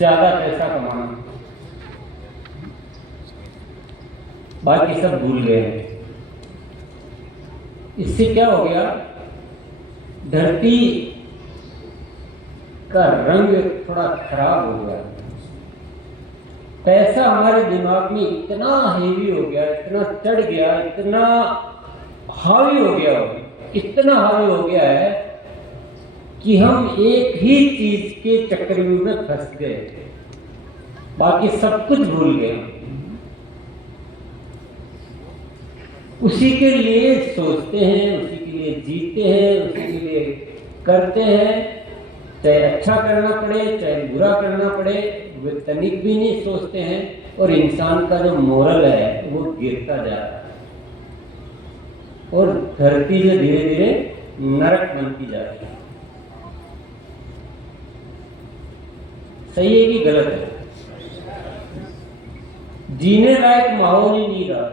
ज्यादा पैसा कमाना, बाकी सब भूल गए हैं। इससे क्या हो गया, धरती का रंग थोड़ा खराब हो गया। पैसा हमारे दिमाग में इतना हेवी हो गया, इतना चढ़ गया, इतना हावी हो गया, इतना हावी हो गया है कि हम एक ही चीज के चक्रव्यूह में फंस गए, बाकी सब कुछ भूल गए। उसी के लिए सोचते हैं, उसी के लिए जीते हैं, उसी के लिए करते हैं, चाहे अच्छा करना पड़े चाहे बुरा करना पड़े, वे तनिक भी नहीं सोचते हैं। और इंसान का जो मोरल है वो गिरता जा रहा है और धरती जो धीरे धीरे नरक बनती जा रही है। सही है कि गलत है? जीने लायक माहौल ही नहीं रहा,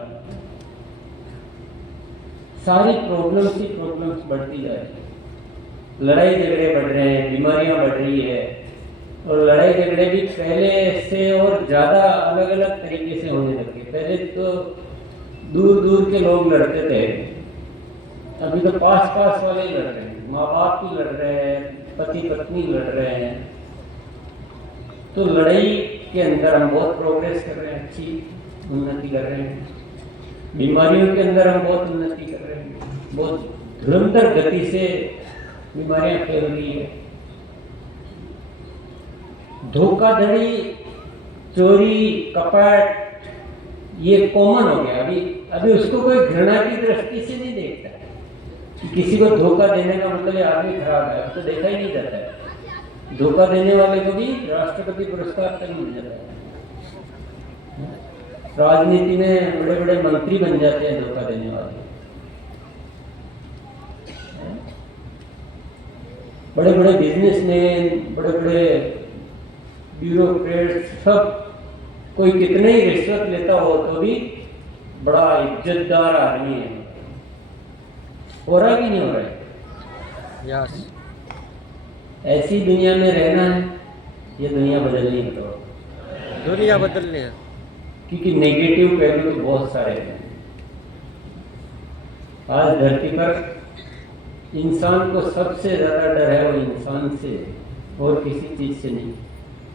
सारी प्रॉब्लम्स ही प्रॉब्लम्स बढ़ती जा रही है। लड़ाई झगड़े बढ़ रहे हैं, बीमारियां बढ़ रही है, और लड़ाई झगड़े भी पहले से और ज़्यादा अलग अलग तरीके से होने लगे। पहले तो दूर दूर के लोग लड़ते थे, अभी तो पास पास वाले ही लड़ रहे हैं, माँ बाप भी लड़ रहे हैं, पति पत्नी लड़ रहे हैं। तो लड़ाई के अंदर हम बहुत प्रोग्रेस कर रहे हैं, अच्छी उन्नति कर रहे हैं। बीमारियों के अंदर हम बहुत उन्नति कर रहे हैं, बहुत धुरंधर गति से बीमारियां फैल रही है। धोखाधड़ी, चोरी, कपट ये कॉमन हो गया। अभी उसको कोई घृणा की दृष्टि से नहीं देखता कि किसी को धोखा देने का मतलब आदमी खराब है, तो देखा ही नहीं जाता है। धोखा देने वाले को भी राष्ट्रपति पुरस्कार तक मिल जाता है। राजनीति में बड़े बड़े मंत्री बन जाते हैं धोखा देने वाले, बड़े बड़े बिजनेसमैन, बड़े बड़े ब्यूरोक्रेट, सब कोई कितने ही रिश्वत लेता हो तो भी बड़ा इज्जतदार आदमी है। हो रहा है कि नहीं हो रहा है? यस। ऐसी दुनिया में रहना है, ये दुनिया बदलनी है। तो दुनिया बदलनी है, क्योंकि नेगेटिव पहलू तो बहुत सारे हैं। आज धरती पर इंसान को सबसे ज्यादा डर है वो इंसान से और किसी चीज से नहीं,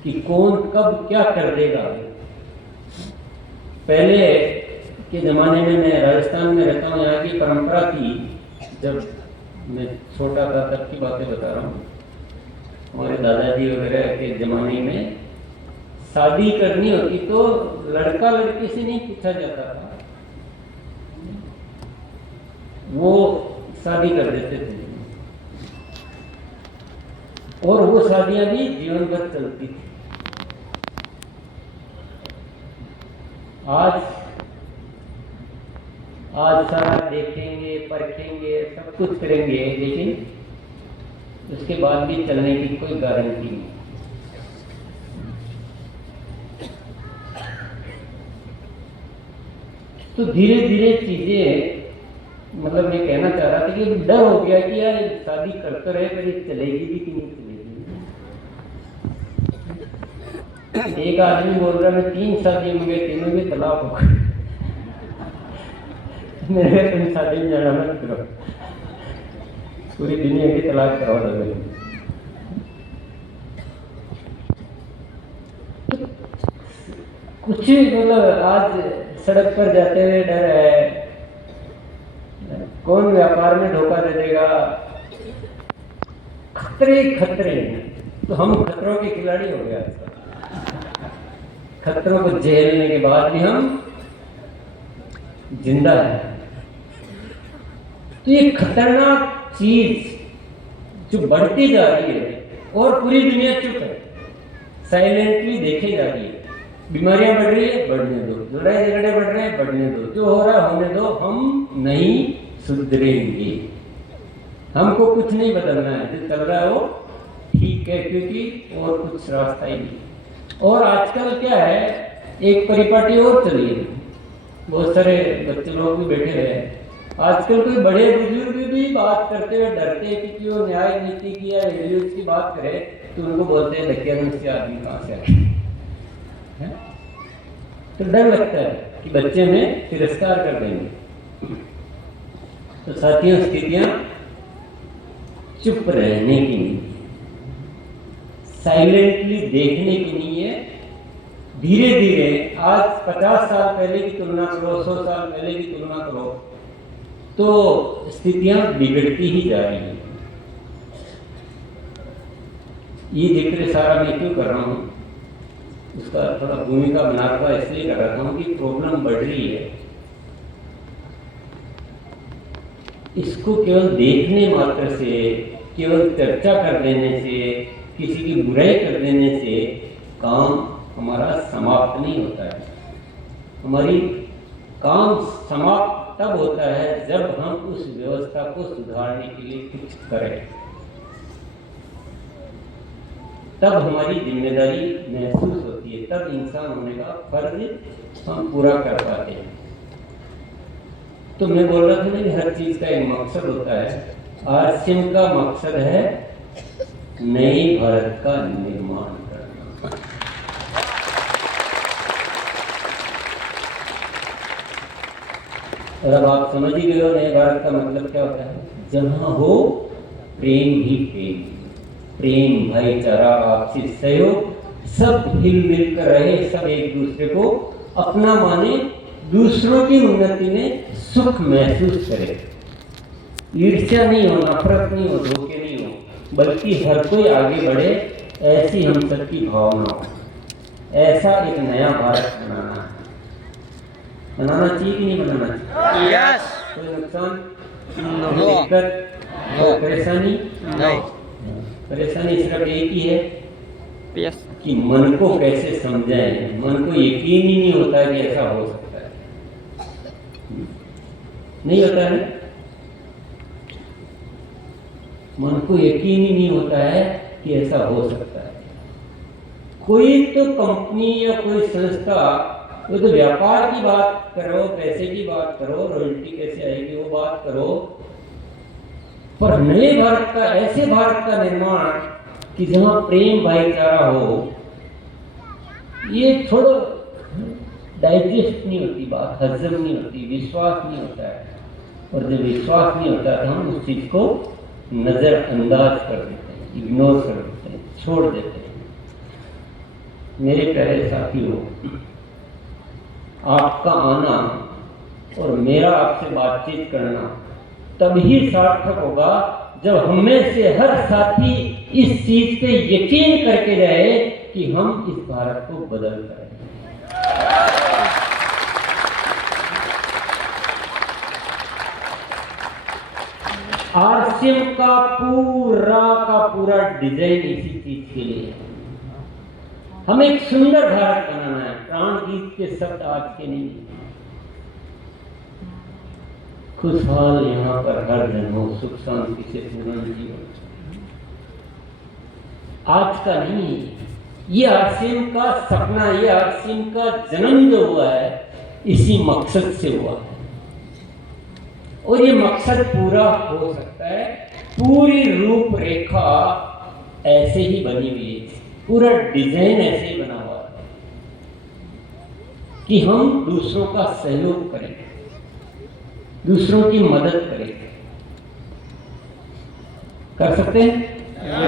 कि कौन कब क्या कर देगा। पहले के जमाने में, मैं राजस्थान में रहता हूँ, यहाँ की परंपरा थी, जब मैं छोटा था तब की बातें बता रहा हूँ। हमारे दादाजी वगैरह के जमाने में शादी करनी होती तो लड़का लड़की से नहीं पूछा जाता था, वो शादी कर देते थे, और वो शादियां भी जीवन भर चलती थी। आज सारा देखेंगे, परखेंगे, सब कुछ करेंगे, लेकिन उसके बाद भी चलने की कोई गारंटी नहीं। तो धीरे धीरे चीजें, मतलब मैं कहना चाह रहा था कि डर हो गया कि यार शादी करते रहे पर ये चलेगी भी कि नहीं चलेगी। एक आदमी बोल रहा है मैं 3 शादी में गए, तीनों में तलाक हो गए। मेरे तुम शादी में जाना मत करो, पूरी दुनिया की तलाक करवा दो। कुछ मतलब आज सड़क पर जाते हुए डर है, कौन व्यापार में धोखा दे देगा, खतरे खतरे। तो हम खतरों के खिलाड़ी हो गए। खतरों को झेलने के बाद भी हम जिंदा है। तो ये खतरनाक चीज जो बढ़ती जा रही है और पूरी दुनिया चुप है, साइलेंटली देखे जा रही है। बीमारियां बढ़ रही है, बढ़ने दो। लड़ाई झगड़े बढ़ रहे हैं, बढ़ने दो। जो हो रहा है होने दो, हम नहीं सुधरेंगे। हमको कुछ नहीं बदलना है, जो चल रहा है वो ठीक है, क्योंकि और कुछ रास्ता ही नहीं। और आजकल क्या है, एक परिपाटी और चली है, बहुत सारे बच्चे लोग भी बैठे रहे, आजकल कोई बड़े बुजुर्ग भी बात करते हुए डरते हैं कि वो न्याय नीति की या वैल्यूज की बात करे तो उनको बोलते हैं लकियन से आदमी कहाँ से आए, तो डर लगता है कि बच्चे में तिरस्कार कर देंगे। तो साथियों, स्थितियां चुप रहने की नहीं, साइलेंटली देखने की नहीं है। धीरे धीरे आज 50 साल पहले की तुलना करो, 100 साल पहले की तुलना करो, तो स्थितियां बिगड़ती ही जा रही हैं। ये जिक्र सारा मैं क्यों कर रहा हूँ, उसका थोड़ा भूमिका बना रहा इसलिए कर रहा हूँ कि प्रॉब्लम बढ़ रही है। इसको केवल देखने मात्र से, केवल चर्चा कर देने से, किसी की बुराई कर देने से काम हमारा समाप्त नहीं होता है। हमारी काम समाप्त तब होता है जब हम उस व्यवस्था को सुधारने के लिए कुछ करें, तब हमारी जिम्मेदारी महसूस होती है, तब इंसान होने का फर्ज हम पूरा कर पाते हैं। तो मैं बोल रहा था ना कि हर चीज का एक मकसद होता है। आरसीएम का मकसद है नए भारत का निर्माण करना। और अब आप समझ ही गए हो नए भारत का मतलब क्या होता है। जहां हो प्रेम ही प्रेम, प्रेम, भाईचारा, आपसी सहयोग, सब हिल मिल कर रहे, सब एक दूसरे को अपना माने, दूसरों की उन्नति में सुख महसूस करे, ईर्ष्या नहीं हो, नफरत नहीं हो, धोखे नहीं हो, बल्कि हर कोई आगे बढ़े, ऐसी हम सबकी भावना हो। ऐसा एक नया भारत बनाना चाहिए कि नहीं बनाना चाहिए? यस। कोई नुकसान, नो। दिक्कत, कोई परेशानी नहीं। परेशानी सिर्फ एक ही है यस। कि मन को कैसे समझाएं। मन को यकीन ही नहीं होता है कि ऐसा हो सकता है, नहीं होता है। मन को यकीन ही नहीं होता है कि ऐसा हो सकता है। कोई तो कंपनी या कोई संस्था, वो तो व्यापार की बात करो, पैसे की बात करो, रॉयल्टी कैसे आएगी वो बात करो, पर नए भारत का, ऐसे भारत का निर्माण कि जहां प्रेम भाईचारा हो, ये छोड़ो, डाइजेस्ट नहीं होती बात, हजम नहीं होती, विश्वास नहीं होता है। और जब विश्वास नहीं होता तो हम उस चीज को नजरअंदाज कर देते हैं, इग्नोर कर देते हैं, छोड़ देते हैं। मेरे प्यारे साथियों, आपका आना और मेरा आपसे बातचीत करना तभी सार्थक होगा जब हमें से हर साथी इस चीज पे यकीन करके रहे कि हम इस भारत को बदल करें। आरसीएम का पूरा डिजाइन इसी चीज के लिए है। हमें एक सुंदर भारत बनाना है। प्राण गीत के शब्द आज के नहीं, खुशहाल यहाँ पर हर जन हो, सुख शांति से पूर्ण जीवन। आज का नहीं, ये आरसीएम का सपना, ये आरसीएम का जन्म जो हुआ है इसी मकसद से हुआ है। और ये मकसद पूरा हो सकता है। पूरी रूपरेखा ऐसे ही बनी हुई है, पूरा डिजाइन ऐसे ही बना हुआ है कि हम दूसरों का सहयोग करें, दूसरों की मदद करें। कर सकते हैं?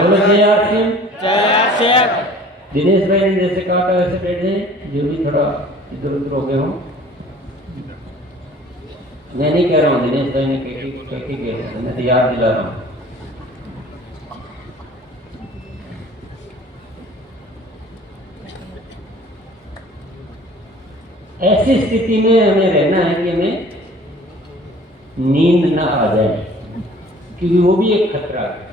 बोलो जय आरसीएम। जय आरसीएम। दिनेश भाई ने जैसे कहा था वैसे बैठ जाए, जो भी थोड़ा इधर उधर हो गए हो। मैं नहीं कह रहा हूँ, दिनेश भाई ने कह के गए, मैं तो याद दिला रहा हूँ। ऐसी स्थिति में हमें रहना है कि हमें नींद ना आ जाए, क्योंकि वो भी एक खतरा है।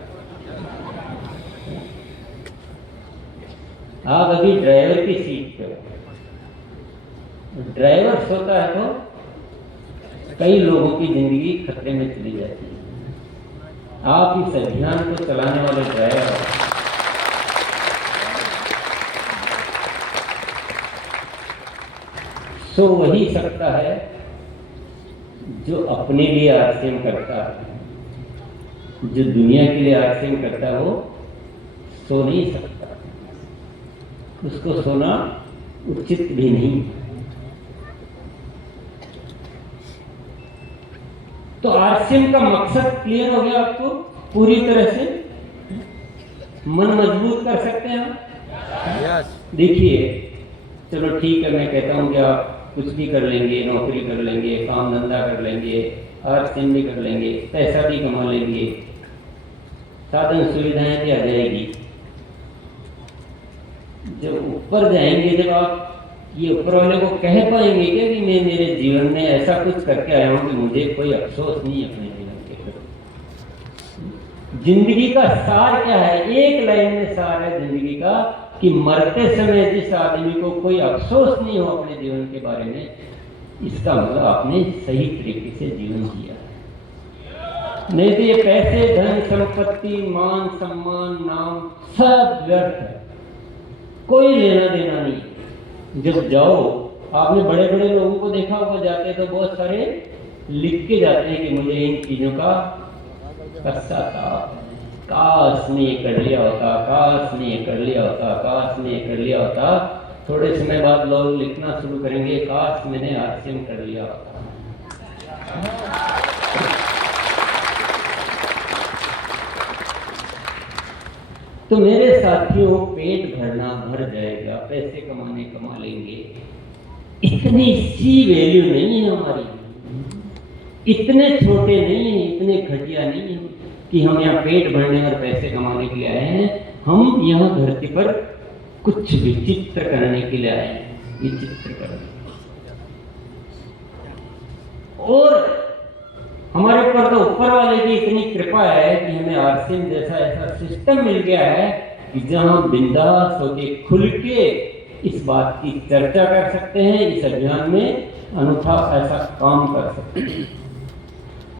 आप अभी ड्राइवर की सीट पे हो, ड्राइवर सोता है तो कई लोगों की जिंदगी खतरे में चली जाती है। आप इस अभियान को चलाने वाले ड्राइवर, सो वही सकता है जो अपने लिए आरसीएम करता है, जो दुनिया के लिए आरसीएम करता है, वो सो नहीं सकता, उसको सोना उचित भी नहीं। तो आरसीएम का मकसद क्लियर हो गया आपको पूरी तरह से? मन मजबूत कर सकते हैं हम? देखिए, चलो ठीक है, मैं कहता हूँ कि आप कुछ भी कर लेंगे, नौकरी कर लेंगे, काम धंधा कर लेंगे, आरसीएम भी कर लेंगे, पैसा भी कमा लेंगे, साधन सुविधाएं भी आ जाएगी। जब ऊपर जाएंगे, जब आप ये ऊपर वाले को कह पाएंगे क्या कि मैं मेरे जीवन में ऐसा कुछ करके आया हूं कि मुझे कोई अफसोस नहीं है अपने जीवन के प्रति? जिंदगी का सार क्या है? एक लाइन में सार है जिंदगी का कि मरते समय जिस आदमी को कोई अफसोस नहीं हो अपने जीवन के बारे में, इसका मतलब आपने सही तरीके से जीवन जिया। नहीं तो ये पैसे, धन, संपत्ति, मान, सम्मान, नाम सब व्यर्थ है, कोई लेना देना नहीं। जब जाओ, आपने बड़े बड़े लोगों को देखा होगा, जाते तो बहुत सारे लिख के जाते हैं कि मुझे इन चीजों का पश्चाताप, काश ने ये कर लिया होता, काश ने ये कर लिया होता, काश ने ये कर लिया होता। थोड़े समय बाद लोग लिखना शुरू करेंगे, काश मैंने आरसीएम कर लिया होता। तो मेरे साथियों, पेट भरना भर जाएगा, पैसे कमाने कमा लेंगे, इतनी सी वैल्यू नहीं है हमारी, इतने छोटे नहीं है, इतने घटिया नहीं है कि हम यहाँ पेट भरने और पैसे कमाने के लिए आए हैं। हम यहाँ धरती पर कुछ विचित्र करने के लिए आए हैं, विचित्र करने। और हमारे ऊपर तो ऊपर वाले की इतनी कृपा है कि हमें आरसीएम जैसा ऐसा सिस्टम मिल गया है कि जहां बिंदास होके खुल के इस बात की चर्चा कर सकते हैं, इस अभियान में अनूठा ऐसा काम कर सकते हैं।